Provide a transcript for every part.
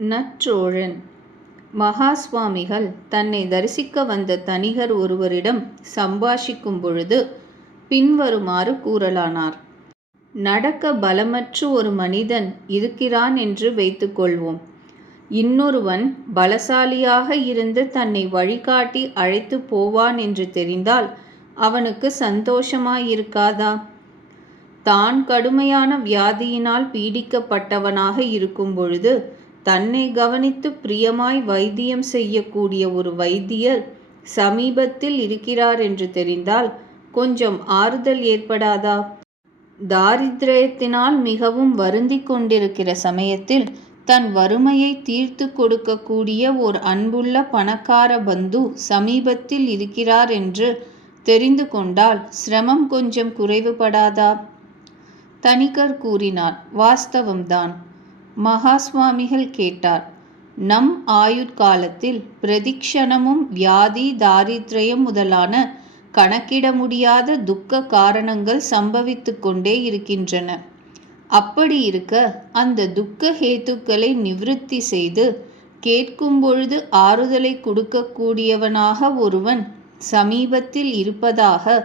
நற்றோழன். மகா சுவாமிகள் தன்னை தரிசிக்க வந்த தனிகர் ஒருவரிடம் சம்பாஷிக்கும் பொழுது பின்வருமாறு கூறலானார். நடக்க பலமற்று ஒரு மனிதன் இருக்கிறான் என்று வைத்துக்கொள்வோம் இன்னொருவன் பலசாலியாக இருந்து தன்னை வழிகாட்டி அழைத்து போவான் என்று தெரிந்தால் அவனுக்கு சந்தோஷமாயிருக்காதா? தான் கடுமையான வியாதியினால் பீடிக்கப்பட்டவனாக இருக்கும் பொழுது தன்னை கவனித்து பிரியமாய் வைத்தியம் செய்யக்கூடிய ஒரு வைத்தியர் சமீபத்தில் இருக்கிறார் என்று தெரிந்தால் கொஞ்சம் ஆறுதல் ஏற்படாதா? தாரித்ரயத்தினால் மிகவும் வருந்தி கொண்டிருக்கிற சமயத்தில் தன் வறுமையை தீர்த்து கொடுக்கக்கூடிய ஒரு அன்புள்ள பணக்கார பந்து சமீபத்தில் இருக்கிறார் என்று தெரிந்து கொண்டால் சிரமம் கொஞ்சம் குறைவுபடாதா? தனிகர் கூறினார் வாஸ்தவம்தான். மகாஸ்வாமிகள் கேட்டார். நம் ஆயுட்காலத்தில் பிரதிக்ஷணமும் வியாதி தாரித்ரயம் முதலான கணக்கிட முடியாத துக்க காரணங்கள் சம்பவித்து கொண்டே இருக்கின்றன. அப்படி இருக்க அந்த துக்க ஹேத்துக்களை நிவிருத்தி செய்து கேட்கும் பொழுது ஆறுதலை கொடுக்கக்கூடியவனாக ஒருவன் சமீபத்தில் இருப்பதாக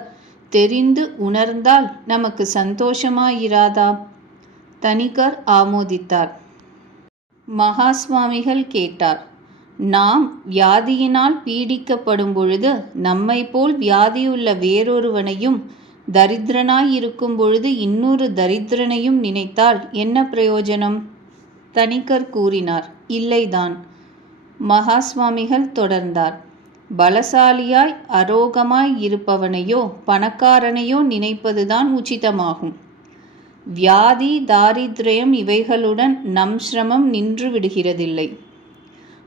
தெரிந்து உணர்ந்தால் நமக்கு சந்தோஷமாயிராதா தனிகர் ஆமோதித்தார். மகாஸ்வாமிகள் கேட்டார். நாம் வியாதியினால் பீடிக்கப்படும் பொழுது நம்மை போல் வியாதியுள்ள வேறொருவனையும் தரித்திரனாய் இருக்கும் பொழுது இன்னொரு தரித்திரனையும் நினைத்தால் என்ன பிரயோஜனம்? தனிக்கர் கூறினார். இல்லைதான். மகாஸ்வாமிகள் தொடர்ந்தார். பலசாலியாய் அரோகமாய் இருப்பவனையோ பணக்காரனையோ நினைப்பதுதான் உச்சிதமாகும். வியாதி தாரித்ரயம் இவைகளுடன் நம் சிரமம் நின்று விடுகிறதில்லை.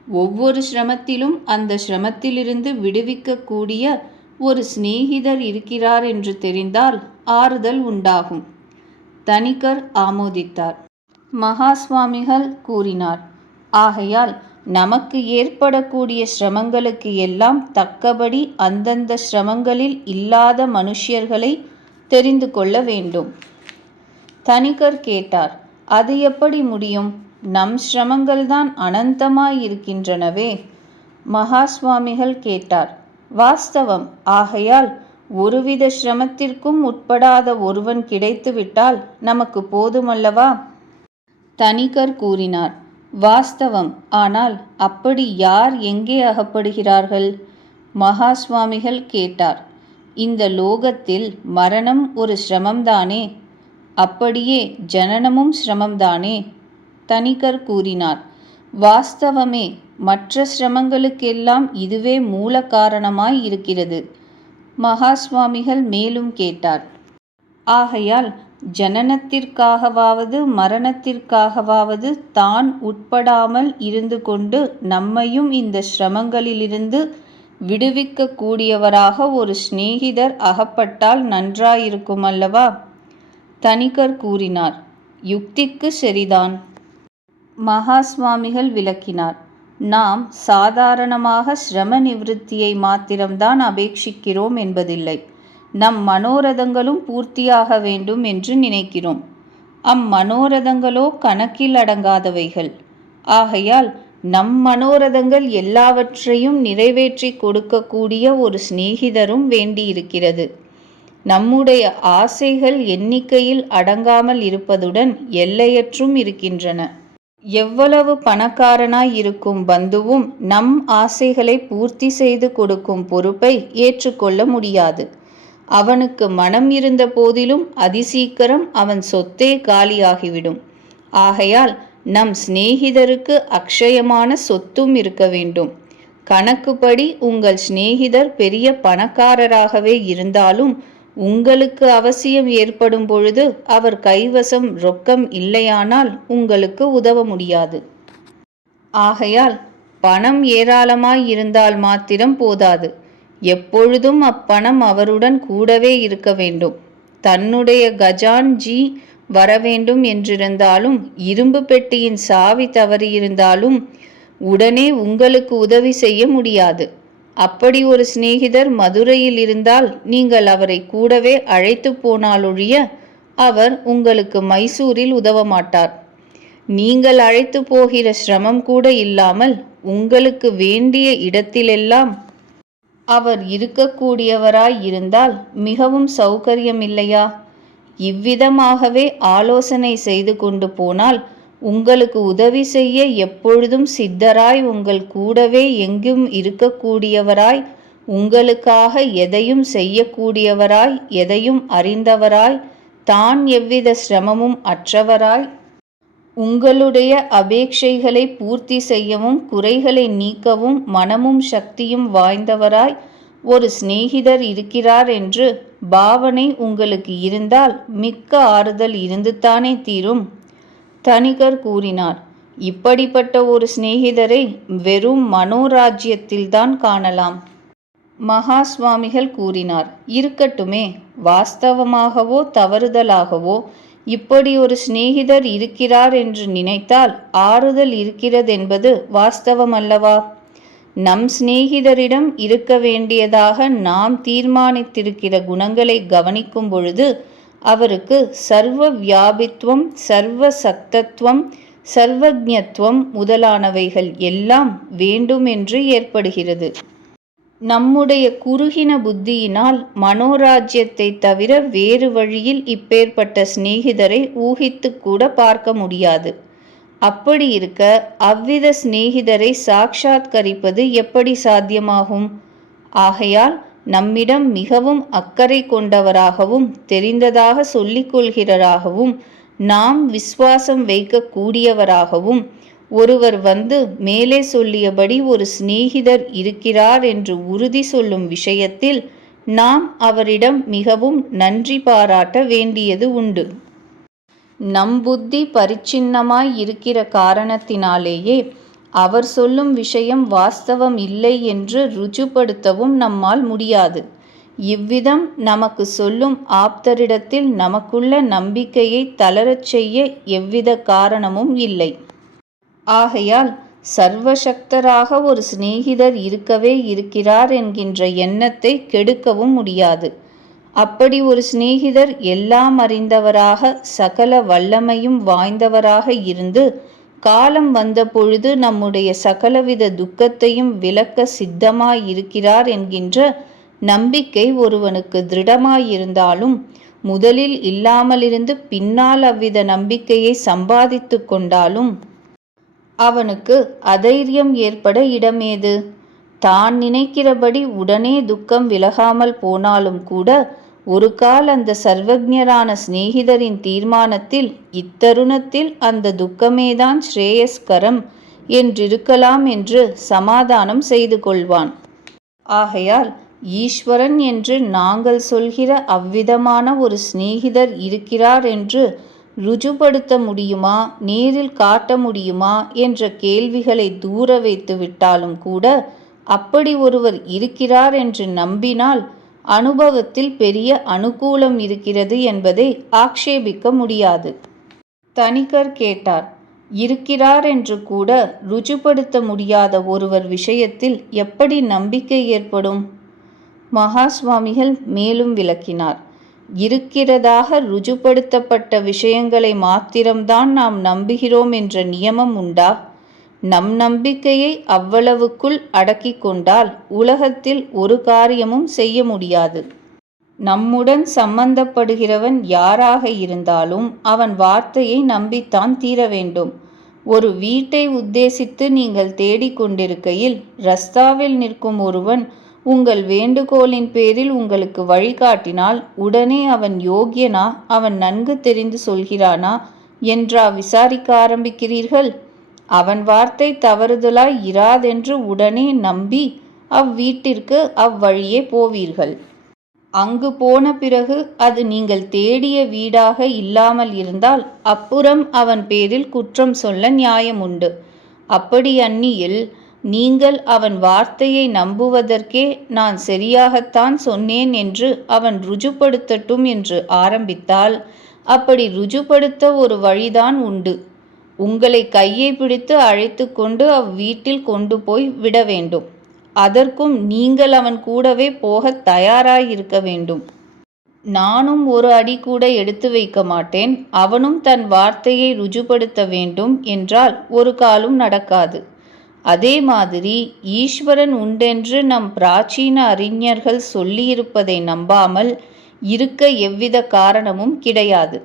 ஒவ்வொரு சிரமத்திலும் அந்த சிரமத்திலிருந்து விடுவிக்கக்கூடிய ஒரு சிநேகிதர் இருக்கிறார் என்று தெரிந்தால் ஆறுதல் உண்டாகும். தனிகர் ஆமோதித்தார். மகா சுவாமிகள் கூறினார் ஆகையால் நமக்கு ஏற்படக்கூடிய சிரமங்களுக்கு எல்லாம் தக்கபடி அந்தந்த சிரமங்களில் இல்லாத மனுஷியர்களை தெரிந்து கொள்ள வேண்டும். தனிகர் கேட்டார் அது எப்படி முடியும்? நம் சிரமங்கள்தான் அனந்தமாய் இருக்கின்றனவே மகா சுவாமிகள் கேட்டார் வாஸ்தவம். ஆகையால் ஒருவித சிரமத்திற்கும் உட்படாத ஒருவன் கிடைத்துவிட்டால் நமக்கு போதுமல்லவா? தனிகர் கூறினார் வாஸ்தவம். ஆனால் அப்படி யார் எங்கே அகப்படுகிறார்கள்? மகா சுவாமிகள் கேட்டார் இந்த லோகத்தில் மரணம் ஒரு சிரமம்தானே? அப்படியே ஜனனமும் சிரமம்தானே? தனிகர் கூறினார். வாஸ்தவமே மற்ற சிரமங்களுக்கெல்லாம் இதுவே மூல காரணமாய் இருக்கிறது. மகாஸ்வாமிகள் மேலும் கேட்டார். ஆகையால் ஜனனத்திற்காகவாவது மரணத்திற்காகவாவது தான் உட்படாமல் இருந்து கொண்டு நம்மையும் இந்த சிரமங்களிலிருந்து விடுவிக்க கூடியவராக ஒரு சிநேகிதர் அகப்பட்டால் நன்றாயிருக்கும் அல்லவா? தணிகர் கூறினார் யுக்திக்கு சரிதான் மகாஸ்வாமிகள் விளக்கினார் நாம் சாதாரணமாக சிரம நிவிருத்தியை மாத்திரம்தான் அபேட்சிக்கிறோம் என்பதில்லை. நம் மனோரதங்களும் பூர்த்தியாக வேண்டும் என்று நினைக்கிறோம். அம்மனோரதங்களோ கணக்கில் அடங்காதவைகள். ஆகையால் நம் மனோரதங்கள் எல்லாவற்றையும் நிறைவேற்றி கொடுக்கக்கூடிய ஒரு சிநேகிதரும் வேண்டியிருக்கிறது. நம்முடைய ஆசைகள் எண்ணிக்கையில் அடங்காமல் இருப்பதுடன் எல்லையற்றும் இருக்கின்றன. எவ்வளவு பணக்காரனாய் இருக்கும் பந்துவும் நம் ஆசைகளை பூர்த்தி செய்து கொடுக்கும் பொறுப்பை ஏற்றுக்கொள்ள முடியாது. அவனுக்கு மனம் இருந்த போதிலும் அதிசீக்கிரம் அவன் சொத்தே காலியாகிவிடும். ஆகையால் நம் சிநேகிதருக்கு அக்ஷயமான சொத்தும் இருக்க வேண்டும். கணக்குப்படி உங்கள் சிநேகிதர் பெரிய பணக்காரராகவே இருந்தாலும் உங்களுக்கு அவசியம் ஏற்படும் பொழுது அவர் கைவசம் ரொக்கம் இல்லையானால் உங்களுக்கு உதவ முடியாது. ஆகையால் பணம் ஏராளமாய் இருந்தால் மாத்திரம் போதாது. எப்பொழுதும் அப்பணம் அவருடன் கூடவே இருக்க வேண்டும். தன்னுடைய கஜான்ஜி வரவேண்டும் என்றிருந்தாலும் இரும்பு பெட்டியின் சாவி தவறியிருந்தாலும் உடனே உங்களுக்கு உதவி செய்ய முடியாது. அப்படி ஒரு சிநேகிதர் மதுரையில் இருந்தால் நீங்கள் அவரை கூடவே அழைத்து போனாலொழிய அவர் உங்களுக்கு மைசூரில் உதவ மாட்டார் நீங்கள் அழைத்து போகிற சிரமம் கூட இல்லாமல் உங்களுக்கு வேண்டிய இடத்திலெல்லாம் அவர் இருக்கக்கூடியவராய் இருந்தால் மிகவும் சௌகரியம் இல்லையா இவ்விதமாகவே ஆலோசனை செய்து கொண்டு போனால் உங்களுக்கு உதவி செய்ய எப்பொழுதும் சித்தராய் உங்கள் கூடவே எங்கும் இருக்கக்கூடியவராய் உங்களுக்காக எதையும் செய்யக்கூடியவராய் எதையும் அறிந்தவராய் தான் எவ்வித சிரமமும் அற்றவராய் உங்களுடைய அபேட்சைகளை பூர்த்தி செய்யவும் குறைகளை நீக்கவும் மனமும் சக்தியும் வாய்ந்தவராய் ஒரு சிநேகிதர் இருக்கிறார் என்று பாவனை உங்களுக்கு இருந்தால் மிக்க ஆறுதல் இருந்துத்தானே தீரும். தனிகர் கூறினார். இப்படிப்பட்ட ஒரு சிநேகிதரை வெறும் மனோராஜ்யத்தில்தான் காணலாம். மகா சுவாமிகள் கூறினார் இருக்கட்டுமே வாஸ்தவமாகவோ தவறுதலாகவோ இப்படி ஒரு சிநேகிதர் இருக்கிறார் என்று நினைத்தால் ஆறுதல் இருக்கிறதென்பது வாஸ்தவம் அல்லவா நம் சிநேகிதரிடம் இருக்க வேண்டியதாக நாம் தீர்மானித்திருக்கிற குணங்களை கவனிக்கும் பொழுது அவருக்கு சர்வ வியாபித்துவம் சர்வ சக்தத்துவம் சர்வஜத்துவம் முதலானவைகள் எல்லாம் வேண்டும் என்று ஏற்படுகிறது. நம்முடைய குறுகின புத்தியினால் மனோராஜ்யத்தை தவிர வேறு வழியில் இப்பேற்பட்ட சிநேகிதரை ஊகித்து கூட பார்க்க முடியாது. அப்படி இருக்க அவ்வித சிநேகிதரை சாட்சாத்கரிப்பது எப்படி சாத்தியமாகும்? ஆகையால் நம்மிடம் மிகவும் அக்கறை கொண்டவராகவும் தெரிந்ததாக சொல்லிக்கொள்கிறராகவும் நாம் விசுவாசம் வைக்கக்கூடியவராகவும் ஒருவர் வந்து மேலே சொல்லியபடி ஒரு சிநேகிதர் இருக்கிறார் என்று உறுதி சொல்லும் விஷயத்தில் நாம் அவரிடம் மிகவும் நன்றி பாராட்ட வேண்டியது உண்டு. நம் புத்தி பரிச்சின்னமாய் இருக்கிற காரணத்தினாலேயே அவர் சொல்லும் விஷயம் வாஸ்தவம் இல்லை என்று ருஜுப்படுத்தவும் நம்மால் முடியாது. இவ்விதம் நமக்கு சொல்லும் ஆப்தரிடத்தில் நமக்குள்ள நம்பிக்கையை தளரச் செய்ய எவ்வித காரணமும் இல்லை. ஆகையால் சர்வசக்தராக ஒரு சிநேகிதர் இருக்கவே இருக்கிறார் என்கின்ற எண்ணத்தை கெடுக்கவும் முடியாது. அப்படி ஒரு சிநேகிதர் எல்லாம் அறிந்தவராக சகல வல்லமையும் வாய்ந்தவராக இருந்து காலம் வந்த பொழுது நம்முடைய சகலவித துக்கத்தையும் விளக்க சித்தமாயிருக்கிறார் என்கின்ற நம்பிக்கை ஒருவனுக்கு திருடமாயிருந்தாலும் முதலில் இல்லாமலிருந்து பின்னால் அவ்வித நம்பிக்கையை சம்பாதித்து கொண்டாலும் அவனுக்கு அதைரியம் ஏற்பட இடமேது? தான் நினைக்கிறபடி உடனே துக்கம் விலகாமல் போனாலும் கூட ஒரு கால் அந்த சர்வஜரான சிநேகிதரின் தீர்மானத்தில் இத்தருணத்தில் அந்த துக்கமேதான் ஸ்ரேயஸ்கரம் என்றிருக்கலாம் என்று சமாதானம் செய்து கொள்வான். ஆகையால் ஈஸ்வரன் என்று நாங்கள் சொல்கிற அவ்விதமான ஒரு சிநேகிதர் இருக்கிறார் என்று ருஜுபடுத்த முடியுமா நேரில் காட்ட முடியுமா என்ற கேள்விகளை தூர வைத்து விட்டாலும் கூட அப்படி ஒருவர் இருக்கிறார் என்று நம்பினால் அனுபவத்தில் பெரிய அனுகூலம் இருக்கிறது என்பதை ஆக்ஷேபிக்க முடியாது. தனிகர் கேட்டார் இருக்கிறார் என்று கூட ருஜுபடுத்த முடியாத ஒருவர் விஷயத்தில் எப்படி நம்பிக்கை ஏற்படும்? மகா சுவாமிகள் மேலும் விளக்கினார் இருக்கிறதாக ருஜுபடுத்தப்பட்ட விஷயங்களை மாத்திரம்தான் நாம் நம்புகிறோம் என்ற நியமம் உண்டா? நம் நம்பிக்கையை அவ்வளவுக்குள் அடக்கி கொண்டால் உலகத்தில் ஒரு காரியமும் செய்ய முடியாது. நம்முடன் சம்பந்தப்படுகிறவன் யாராக இருந்தாலும் அவன் வார்த்தையை நம்பித்தான் தீர வேண்டும். ஒரு வீட்டை உத்தேசித்து நீங்கள் தேடிக்கொண்டிருக்கையில் ரஸ்தாவில் நிற்கும் ஒருவன் உங்கள் வேண்டுகோளின் பேரில் உங்களுக்கு வழிகாட்டினால் உடனே அவன் யோகியனா அவன் நன்கு தெரிந்து சொல்கிறானா என்றா விசாரிக்க ஆரம்பிக்கிறீர்கள்? அவன் வார்த்தை தவறுதலாய் இராதென்று உடனே நம்பி அவ்வீட்டிற்கு அவ்வழியே போவீர்கள். அங்கு போன பிறகு அது நீங்கள் தேடிய வீடாக இல்லாமல் இருந்தால் அப்புறம் அவன் பேரில் குற்றம் சொல்ல நியாயம் உண்டு அப்படி அந்நியில் நீங்கள் அவன் வார்த்தையை நம்புவதற்கே நான் சரியாகத்தான் சொன்னேன் என்று அவன் ருஜுப்படுத்தட்டும் என்று ஆரம்பித்தால் அப்படி ருஜுப்படுத்த ஒரு வழிதான் உண்டு. உங்களை கையை பிடித்து அழைத்து கொண்டு அவ்வீட்டில் கொண்டு போய் விட வேண்டும். அதற்கும் நீங்கள் அவன் கூடவே போக தயாராயிருக்க வேண்டும். நானும் ஒரு அடி கூட எடுத்து வைக்க மாட்டேன். அவனும் தன் வார்த்தையை ருஜுபடுத்த வேண்டும் என்றால் ஒரு காலும் நடக்காது. அதே மாதிரி ஈஸ்வரன் உண்டென்று நம் பிராச்சீன அறிஞர்கள் சொல்லியிருப்பதை நம்பாமல் இருக்க எவ்வித காரணமும் கிடையாது.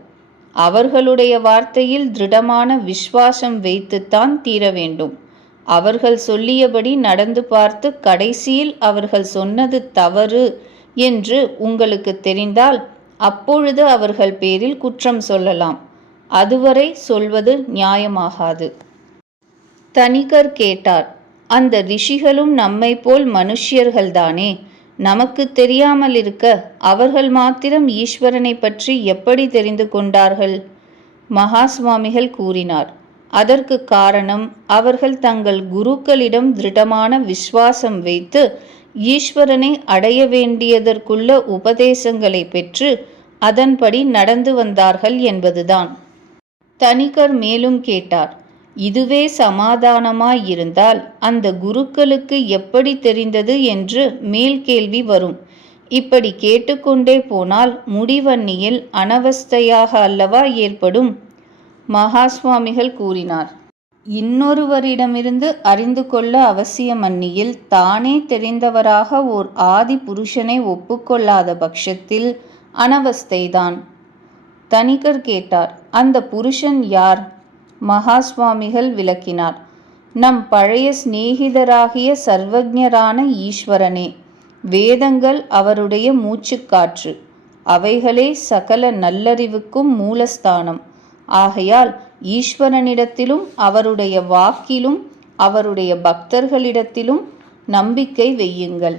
அவர்களுடைய வார்த்தையில் திருடமான விஸ்வாசம் வைத்துத்தான் தீர வேண்டும். அவர்கள் சொல்லியபடி நடந்து பார்த்து கடைசியில் அவர்கள் சொன்னது தவறு என்று உங்களுக்கு தெரிந்தால் அப்பொழுது அவர்கள் பேரில் குற்றம் சொல்லலாம். அதுவரை சொல்வது நியாயமாகாது. தனிகர் கேட்டார் அந்த ரிஷிகளும் நம்மை போல் மனுஷ்யர்கள்தானே? நமக்கு தெரியாமல் இருக்க அவர்கள் மாத்திரம் ஈஸ்வரனை பற்றி எப்படி தெரிந்து கொண்டார்கள்? மகா சுவாமிகள் கூறினார் அதற்கு காரணம் அவர்கள் தங்கள் குருக்களிடம் திருடமான விசுவாசம் வைத்து ஈஸ்வரனை அடைய வேண்டியதற்குள்ள உபதேசங்களை பெற்று அதன்படி நடந்து வந்தார்கள் என்பதுதான். தனிகர் மேலும் கேட்டார் இதுவே சமாதானமாயிருந்தால் அந்த குருக்களுக்கு எப்படி தெரிந்தது என்று மேல் கேள்வி வரும். இப்படி கேட்டுக்கொண்டே போனால் முடிவன்னியில் அனவஸ்தையாக அல்லவா ஏற்படும்? மகாஸ்வாமிகள் கூறினார். இன்னொருவரிடமிருந்து அறிந்து கொள்ள அவசியமன்னியில் தானே தெரிந்தவராக ஓர் ஆதி புருஷனை ஒப்புக்கொள்ளாத பட்சத்தில் அனவஸ்தைதான். தனிகர் கேட்டார் அந்த புருஷன் யார்? மகாஸ்வாமிகள் விளக்கினார். நம் பழைய சிநேகிதராகிய சர்வஜரான ஈஸ்வரனே வேதங்கள் அவருடைய மூச்சுக்காற்று. அவைகளே சகல நல்லறிவுக்கும் மூலஸ்தானம். ஆகையால் ஈஸ்வரனிடத்திலும் அவருடைய வாக்கிலும் அவருடைய பக்தர்களிடத்திலும் நம்பிக்கை வையுங்கள்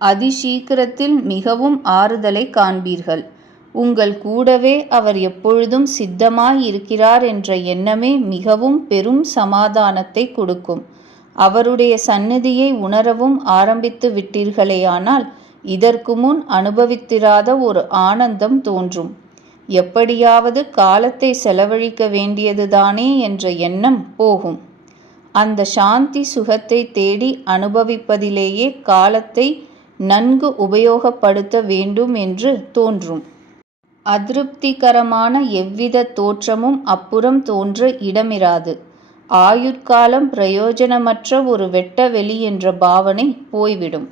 அதிசீக்கிரத்தில் மிகவும் ஆறுதலை காண்பீர்கள். உங்கள் கூடவே அவர் எப்பொழுதும் சித்தமாயிருக்கிறார் என்ற எண்ணமே மிகவும் பெரும் சமாதானத்தை கொடுக்கும். அவருடைய சந்நிதியை உணரவும் ஆரம்பித்து விட்டீர்களேயானால் இதற்கு முன் அனுபவித்திராத ஒரு ஆனந்தம் தோன்றும். எப்படியாவது காலத்தை செலவழிக்க வேண்டியதுதானே என்ற எண்ணம் போகும். அந்த சாந்தி சுகத்தை தேடி அனுபவிப்பதிலேயே காலத்தை நன்கு உபயோகப்படுத்த வேண்டும் என்று தோன்றும். அதிருப்திகரமான எவ்வித தோற்றமும் அப்புறம் தோன்ற இடமிராது. ஆயுட்காலம் பிரயோஜனமற்ற ஒரு வெட்ட வெளி என்ற பாவனை போய்விடும்.